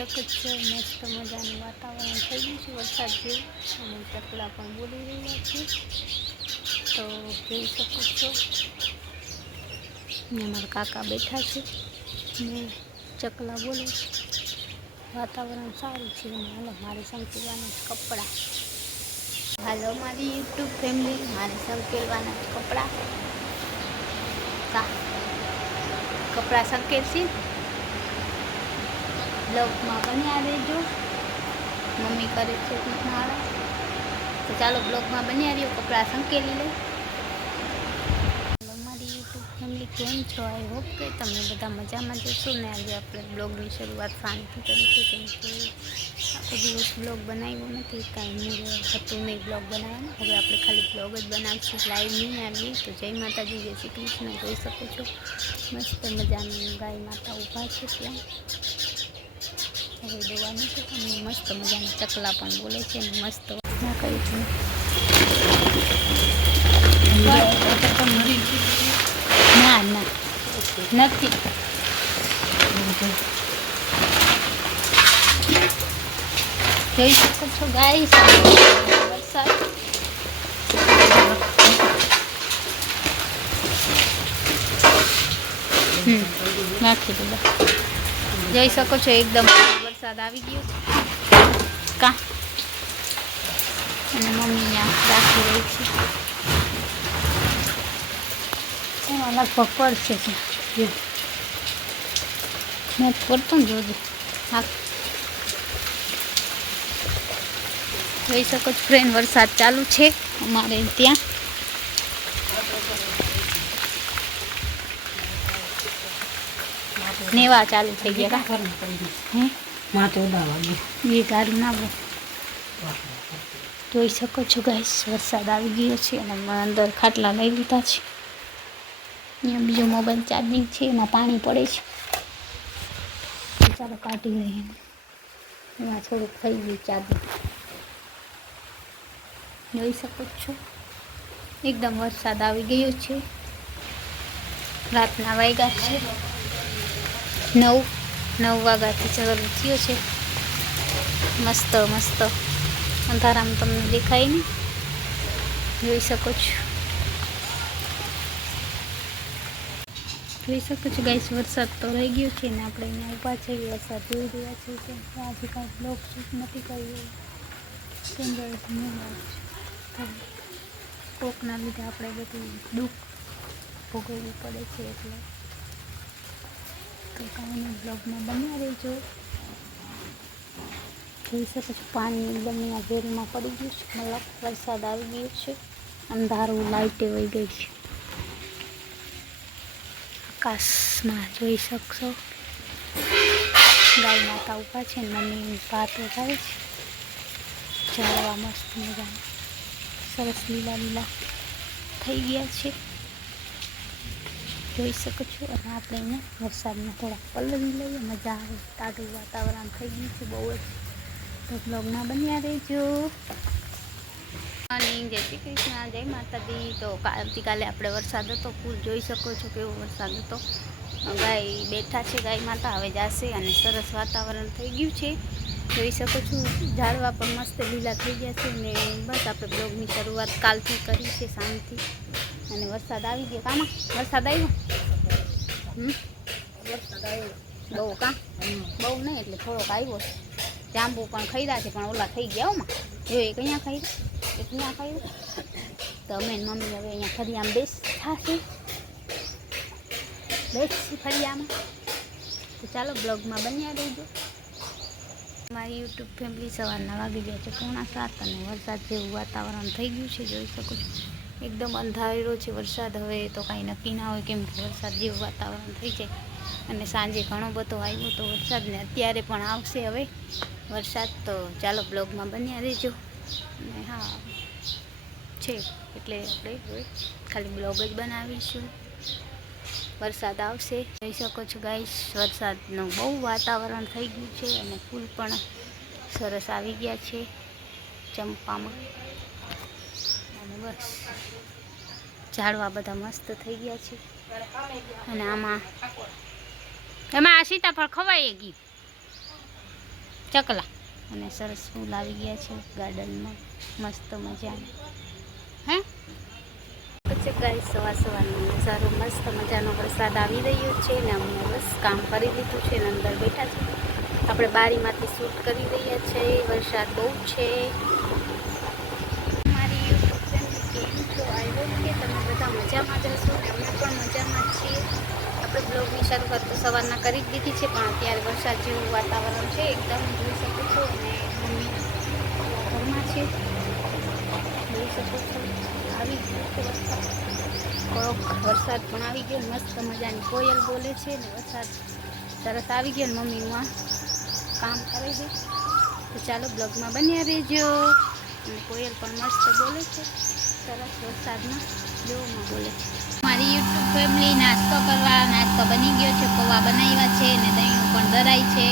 શકો છો મસ્ત મજાનું વાતાવરણ થઈ ગયું છે વરસાદ જેવું, અને ચકલા પણ બોલી રહ્યા છે. તો જોઈ શકો છો ને અમારા કાકા બેઠા છે ને ચકલા બોલે છે. વાતાવરણ સારું છે. અને હાલો મારે સંકેલવાના કપડાં, હાલો મારી યુટ્યુબ ફેમિલી, મારે સંકેલવાના કપડાં, કપડાં સંકેલ છે. બ્લોગમાં બન્યા રહેજો. મમ્મી કરે છે મારા, તો ચાલો બ્લોગમાં બન્યા રહ્યો. કપડાં સંકેલી લે. મારી યુટ્યુબ ફેમિલી કેમ છો? આઈ હોપ કે તમે બધા મજામાં જશો ને. આજે આપણે બ્લોગની શરૂઆત શાંતિ કરી છે, કેમ કે આખો દિવસ બ્લોગ બનાવ્યો નથી, કાંઈ મૂડ હતું નહીં બ્લોગ બનાવવાનું. હવે આપણે ખાલી બ્લોગ જ બનાવીશું, લાઈવ નહીં આવીએ. તો જય માતાજી, જય શ્રી કૃષ્ણ. જોઈ શકો છો મસ્ત મજાનું ગાય માતા ઊભા છે ત્યાં. હવે દોવાનું છે, અને મસ્ત મજાના ચકલા પણ બોલે છે ને મસ્ત ના કહ્યું છું. ના ના નથી. જોઈ શકો છો ગાય વરસાદ. નાખી દીધા. જોઈ શકો છો એકદમ વરસાદ આવી ગયો કા, અને મમ્મી ત્યાં રાખી રહી છે. એમાં લગભગ પડશે ત્યાં મેં પડતો ને જોજો. હા જોઈ શકો છો ફ્રેન્ડ, વરસાદ ચાલુ છે અમારે ત્યાં. નેવા ચાલુ થઈ ગયા કા એ ગાડું ના બોલ. જોઈ શકો છો ગાઈસ, વરસાદ આવી ગયો છે અને અંદર ખાટલા લઈ લીધા છે. અહીંયા બીજો મોબાઈલ ચાર્જિંગ છે, એમાં પાણી પડે છે. ચાલો કાઢી લઈએ. એમાં થોડુંક થઈ ગયું ચાર્જિંગ. જોઈ શકો છો એકદમ વરસાદ આવી ગયો છે. રાતના વાગ્યા છે 9 વાગ્યાથી ચાલુ થયો છે. મસ્ત મસ્ત અંધારામાં તમને દેખાય નહીં. જોઈ શકો છો, જોઈ શકો છો ગાઈસ, વરસાદ તો રહી ગયો છે ને આપણે અહીંયા ઊભા છે. વરસાદ જોઈ રહ્યા છે કે આજે કાંઈ બ્લોગ શૂટ નથી કર્યું, કેમ કે કોકના લીધે આપણે બધું દુઃખ ભોગવવું પડે છે. એટલે તો કાંઈ નહીં, બ્લોગમાં બન્યા રહેજો. જોઈ શકો છો પાણી એકદમ અહીંયા વેલમાં પડી ગયું છે. મતલબ વરસાદ આવી ગયો છે. અંધારું લાઇટે વહી ગઈ છે આકાશમાં. જોઈ શકશો ગાય માતા ઊભા છે ને મમ્મી ભાત વગાડે છે. ઝાડવા મસ્ત મજાના સરસ લીલા લીલા થઈ ગયા છે. જોઈ શકો છો. અને આપણે અહીંયા વરસાદમાં થોડાક પલળી લઈએ, મજા આવે. તાજું વાતાવરણ થઈ ગયું છે બહુ જ. તો બ્લોગમાં બન્યા રહેજો. મોર્નિંગ, જય શ્રી કૃષ્ણ, જય માતાજી. તો આવતીકાલે આપણે વરસાદ હતો ફૂલ. જોઈ શકો છો કેવો વરસાદ હતો. ગાય બેઠા છે, ગાય માતા હવે જશે. અને સરસ વાતાવરણ થઈ ગયું છે. જોઈ શકો છો ઝાડવા પણ મસ્ત લીલા થઈ ગયા છે. ને બસ આપણે બ્લોગની શરૂઆત કાલથી કરી છે, શાંતિ. અને વરસાદ આવી ગયો. કામાં વરસાદ આવ્યો? વરસાદ આવ્યો બહુ કાં? બહુ નહીં એટલે થોડોક આવ્યો. જાંબુ પણ ખાઈ છે, પણ ઓલા થઈ ગયા ઓમાં. જો એક અહીંયા ખાઈ, એક અહીંયા ખાઈ. તો અમે મમ્મી હવે અહીંયા ફરિયામાં બેસતા છે, બેસી ફરિયામાં. તો ચાલો બ્લોગમાં બન્યા રહેજો. મારી યુટ્યુબ ફેમિલી સવારના વાગી ગયા છે 6:45 અને વરસાદ જેવું વાતાવરણ થઈ ગયું છે. જોઈ શકો છો એકદમ અંધારેલો છે વરસાદ. હવે તો કાંઈ નક્કી ના હોય, કેમ કે વરસાદ જેવું વાતાવરણ થઈ જાય. અને સાંજે ઘણો બધો આવ્યો તો વરસાદને અત્યારે પણ આવશે હવે વરસાદ. તો ચાલો બ્લોગમાં બન્યા રહેજો. અને હા છે એટલે આપણે હવે ખાલી બ્લોગ જ બનાવીશું. વરસાદ આવશે. જોઈ શકો છો ગાઈસ, વરસાદનું બહુ વાતાવરણ થઈ ગયું છે. અને ફૂલ પણ સરસ આવી ગયા છે ચંપામાં. અને બસ ઝાડવા બધા મસ્ત થઈ ગયા છે. અને આમાં આ સીતાફળ ખવાઈ ગઈ. ચકલા અને સરસ ફૂલ આવી ગયા છે ગાર્ડનમાં મસ્ત મજાના. હે પછી ગાય સવારનો નજારો મસ્ત મજાનો વરસાદ આવી રહ્યો છે ને અમે બસ કામ કરી લીધું છે ને અંદર બેઠા છે. આપણે બારીમાંથી શૂટ કરી રહ્યા છે. વરસાદ બહુ છે. મારી યુટ્યુબ ચેનલ કેમ છો? આઈ હોપ કે તમે બધા મજામાં જ હશો ને અમે પણ મજામાં જ છીએ. આપણે બ્લોગની શરૂઆત તો સવારના કરી જ દીધી છે પણ અત્યારે વરસાદ જેવું વાતાવરણ છે એકદમ જોઈ શકો છો. અને મમ્મી ઘરમાં છે જોઈ શકો છો. આવી ગયો છે વરસાદ. વરસાદ પણ આવી ગયો. મસ્ત મજાની કોયલ બોલે છે ને વરસાદ સરસ આવી ગયો ને મમ્મીમાં કામ કરે છે. તો ચાલો બ્લોગમાં બન્યા રહેજો. અને કોયલ પણ મસ્ત બોલે છે સરસ વરસાદમાં જોવામાં બોલે છે. મારી યુટ્યુબ ફેમિલી નાસ્તો બની ગયો છે. પૌવા બનાવ્યા છે ને દહીં પણ દરાય છે.